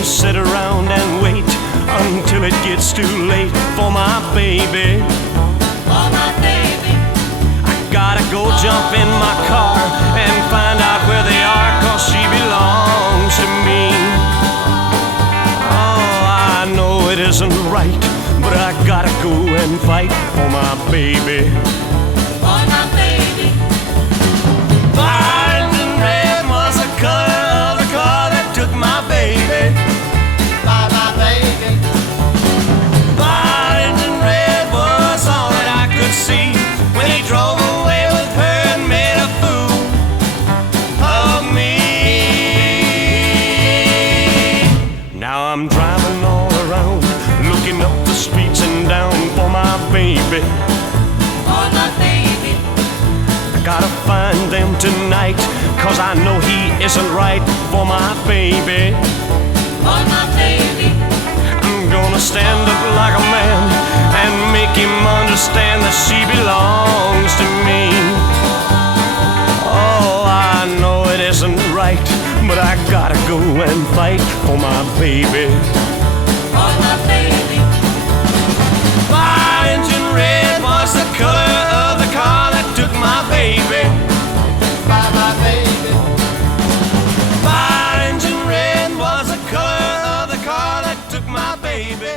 can't sit around and wait until it gets too late for my baby. For my baby. I gotta go jump in my car and find out where they are, 'cause she belongs to me. Oh, I know it isn't right, but I gotta go and fight for my baby. For my baby. Orange and red was the color of the car that took my baby. For my baby. Orange and red was all that I could see when he drove away with her and made a fool of me. Now I'm driving all around, looking up the streets and down for my baby. For my baby. I gotta find them tonight, 'cause I know he isn't right for my baby. For my baby. I'm gonna stand up like a man and make him understand that she belongs to me. Oh, I know it isn't right, but I gotta go and fight for my baby. For my baby. Orange and red was the color of the car that took my baby. For my baby. Orange and red was the color of the car that took my baby.